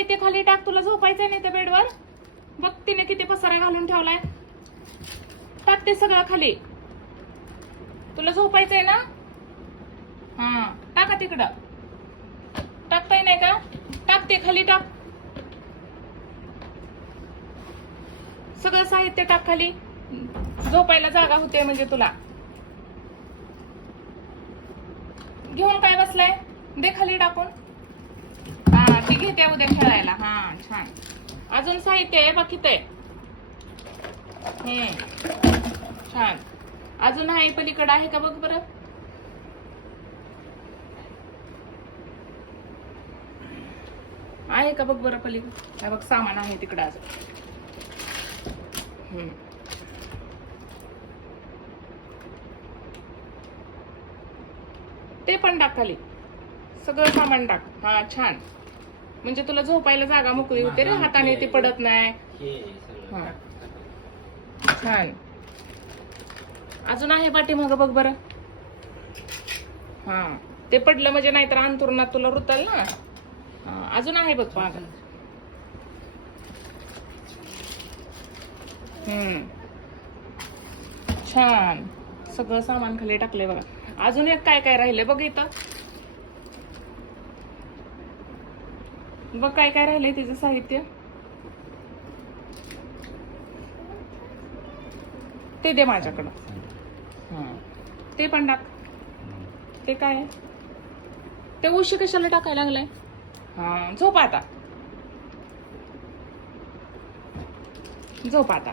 साहित्य खाली टाक, तुला झोपायचंय नाही त्या बेडवर. बघ तिने किती पसारा घालून ठेवलाय. टाक ते सगळं खाली, तुला झोपायचंय ना. हा टाका तिकडं. टाकताय नाही का? टाक ते खाली टाक. सगळं साहित्य टाक खाली, झोपायला जागा होते म्हणजे तुला. घेऊन काय बसलाय? दे खाली टाकून. हा ती घेते उद्या खेळायला. हा छान. अजून साहित्य आहे बाकीत आहे. छान. अजून आहे पलीकडे आहे का बघ बरं. आहे का बघ बरं पलीकडे. बघ सामान आहे तिकडं अजून. ते पण टाक खाली, सगळं सामान टाक. हा छान. म्हणजे तुला झोपायला जागा मोकळी होते रे, हाताने ते पडत नाही. छान. अजून आहे पाठीमागं बघ बरं. हा ते पडलं म्हणजे नाहीतर अंथरुणात तुला रुतल ना. अजून आहे बघ पागल. छान. सगळं सामान खाली टाकलंय बघा. अजून एक काय काय राहिलंय बघ इथं. बघ काय काय राहिलंय तिचं साहित्य. ते दे माझ्याकडं. ते पण टाक. ते काय आहे ते उशी कशाला टाकायला लागलाय. हा झोप आता, झोप आता.